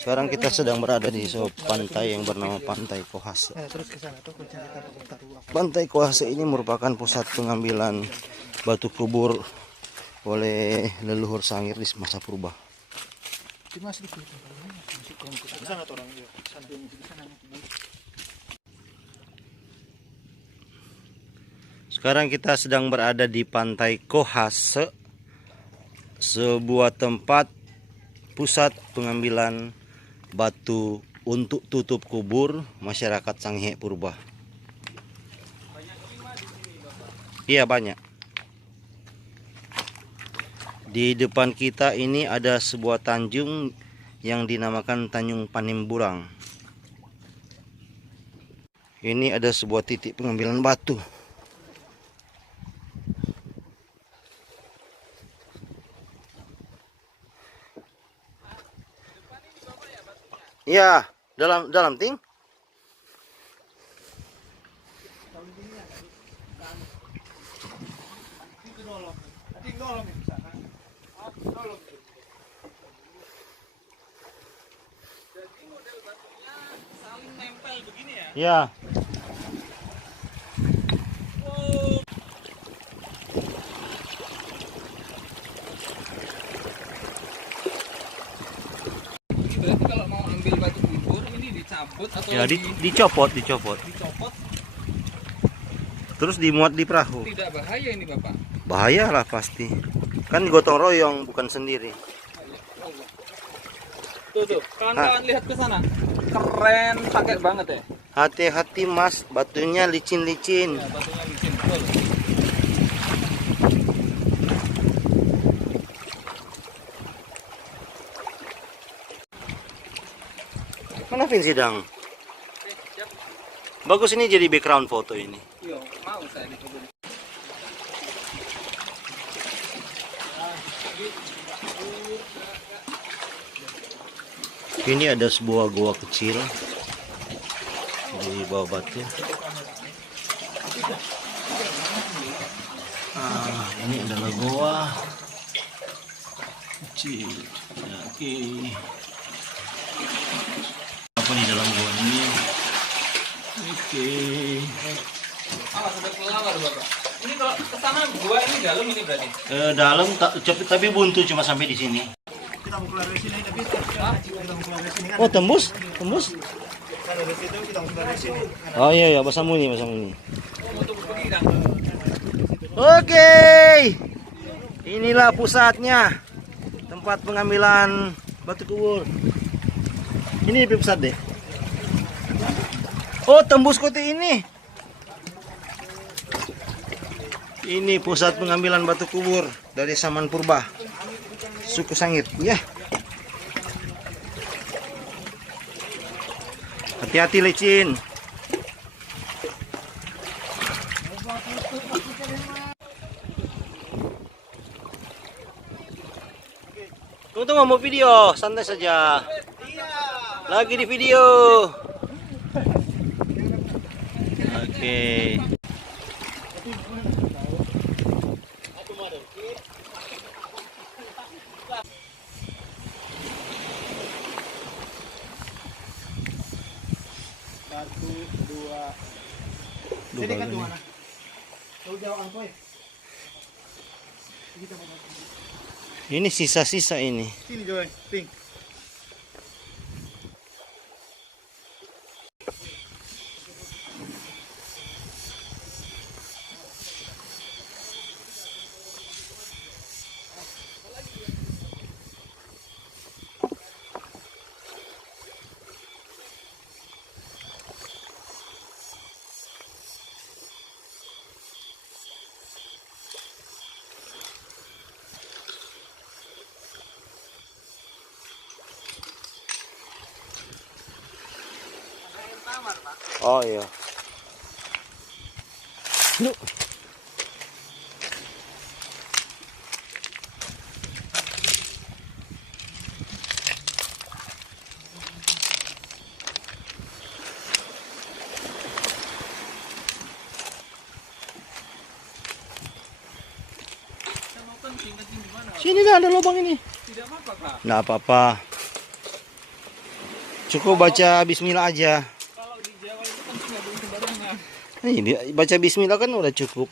Sekarang kita sedang berada di pantai yang bernama Pantai Kohase. Pantai Kohase ini merupakan pusat pengambilan batu kubur oleh leluhur Sangir di masa purba. Sekarang kita sedang berada di Pantai Kohase, sebuah tempat pusat pengambilan batu untuk tutup kubur masyarakat Sanghe purba. Iya, banyak. Di depan kita ini ada sebuah tanjung yang dinamakan Tanjung Panimburang. Ini ada sebuah titik pengambilan batu. Ya, dalam ting. Saling nempel begini ya? Ya. Berarti kalau mau ambil batu kubur ini dicabut atau Ya, dicopot. Terus dimuat di perahu. tidak bahaya ini Bapak? Bahayalah pasti. Kan gotong royong, bukan sendiri. Tuh, kawan-kawan lihat ke sana. Keren, pakai banget ya. Hati-hati Mas, batunya licin-licin. Ya, batunya licin, betul. Mana Vin Sidang? Siap. Bagus, ini jadi background foto ini. Yo, mau saya dikubur. Ini ada sebuah gua kecil di bawah batu. Ini adalah gua kecil. Ya, oke. Apa di dalam gua ini? Oke. Awas ada kelelawar Bapak. Ini kalau ke sana gua ini dalam ini berarti. Dalam tapi buntu cuma sampai di sini. Kita mau keluar dari sini tapi kita mau keluar dari sini kan. Oh, tembus? Tembus? Kan dari situ kita mau keluar dari sini. Oh iya, basah muni. Untuk pergi dah. Oke. Inilah pusatnya. Tempat pengambilan batu kubur. Ini pusat deh. Oh, tembus kote ini. Ini pusat pengambilan batu kubur dari zaman purba. Suku Sangir, ya. Hati-hati licin. Tunggu mau video, santai saja. Lagi di video. Oke. Satu, dua. Sini kan gimana? Jauh-jauh angkoi. Ini sisa-sisa ini. Sini Joy, pink. Oh iya. Yuk. Sini dah ada lubang ini. Tidak apa-apa. apa-apa, Kak. Nggak apa-apa. Cukup baca bismillah aja. Kalau di Jawa itu penting nggak boleh sembarangan. Ini baca bismillah kan udah cukup.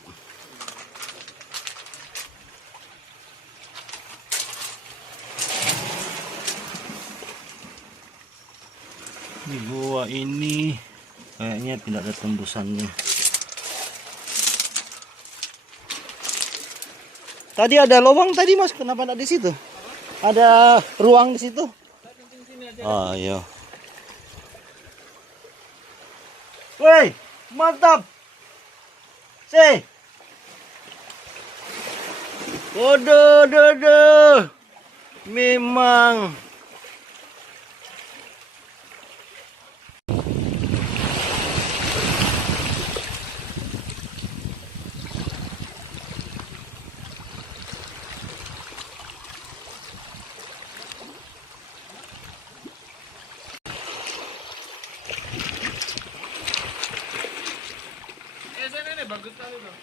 Di gua ini kayaknya tidak ada tembusannya. Tadi ada lubang tadi Mas, kenapa enggak di situ? Ada ruang di situ. Ah, iya. Woi, mantap. Sih. Waduh. Memang. Ini bagus sekali tuh.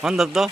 Mantap toh.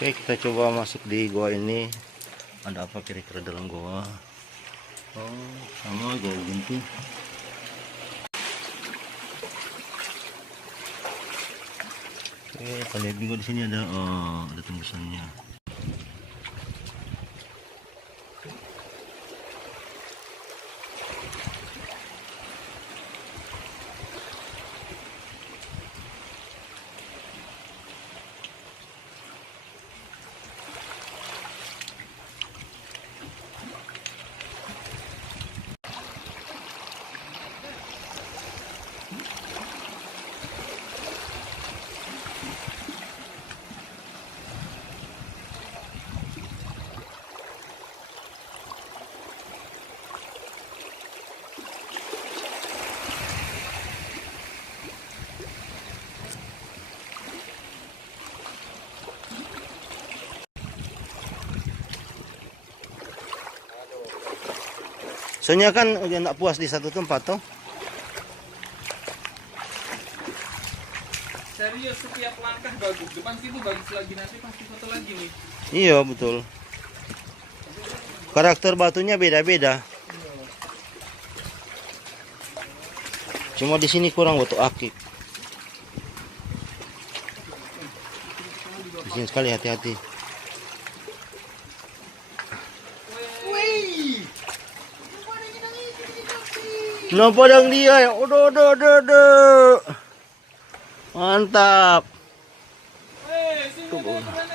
Oke, kita coba masuk di gua ini. Ada apa kira-kira dalam gua? Oh, sama gua buntu. Oke, kita lihat juga di sini ada ada tembusannya. Soalnya kan udah nggak puas di satu tempat toh. Serius, setiap langkah bagus. Depan situ bagus lagi, nanti pasti foto lagi nih. Iya betul. Karakter batunya beda-beda. Cuma di sini kurang batu akik. Di sini sekali hati-hati. No padang dia ya. Odo. Mantap. Sini deh, kemana?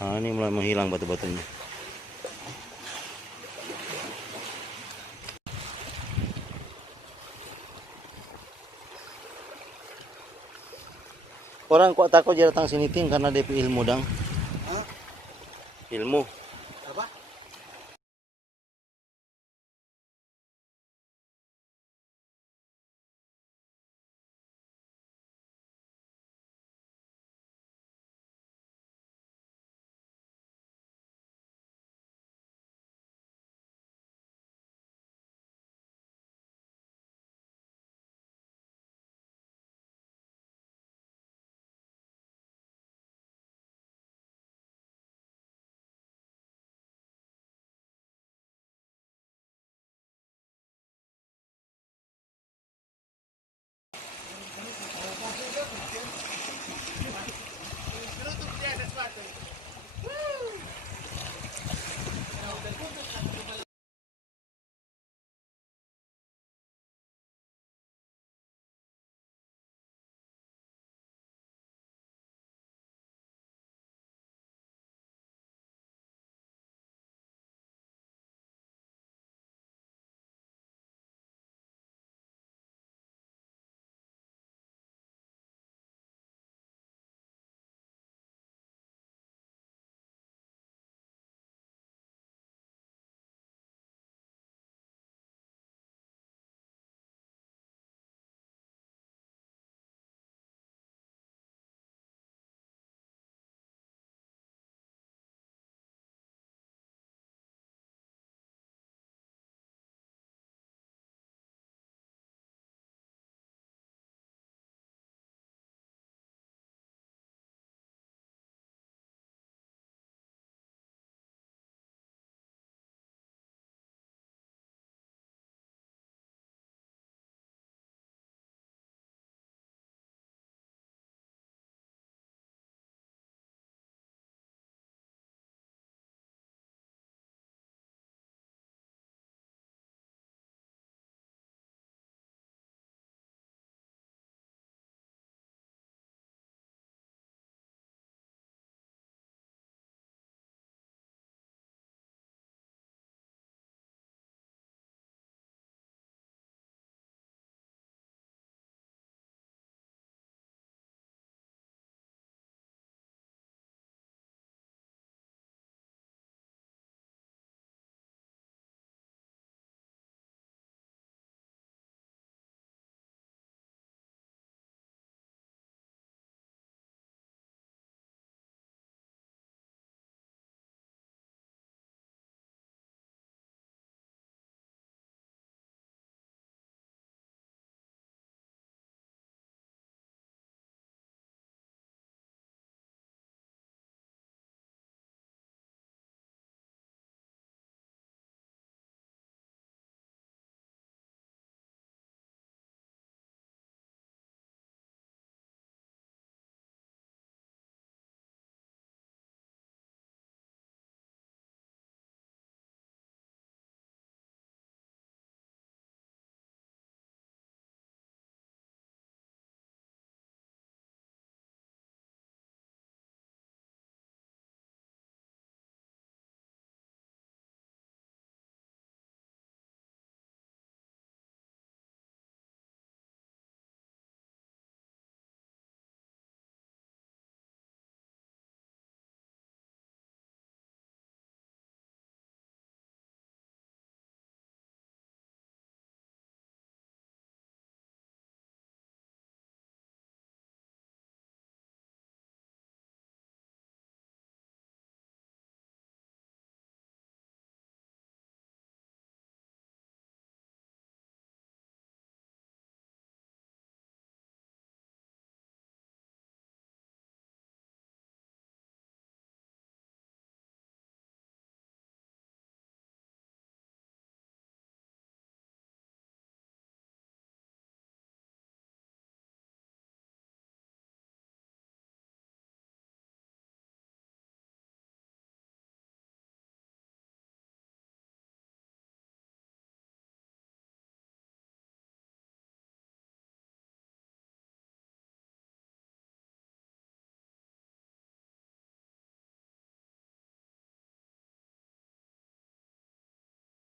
Nah, ini mulai menghilang batu-batunya. Orang kok takut dia datang sini ting karena dia ilmu dang. Ilmu.